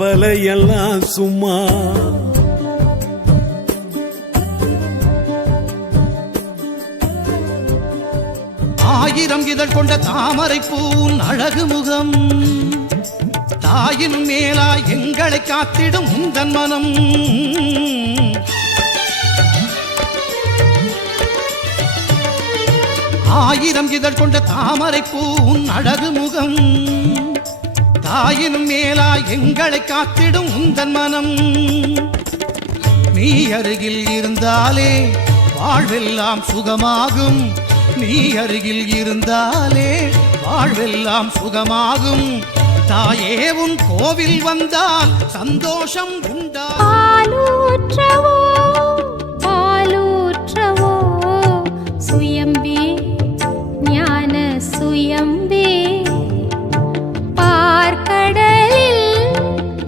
வலையெல்லாம் சும்மா ஆயிரம் இதழ் கொண்ட தாமரை பூன் அழகு முகம் தாயின் மேலா எங்களை காத்திடும் உந்தன் மனம் ஆயிரம் இதழ் கொண்ட தாமரை பூன் அழகு முகம் தாயின் மேலா எங்களை காத்திடும் உந்தன் மனம் நீ அருகில் இருந்தாலே வாழ்வெல்லாம் சுகமாகும் நீ அருகில் இருந்தாலே வாழ்வெல்லாம் சுகமாகும் தாயே உன் கோவில் வந்தால் சந்தோஷம் உண்டா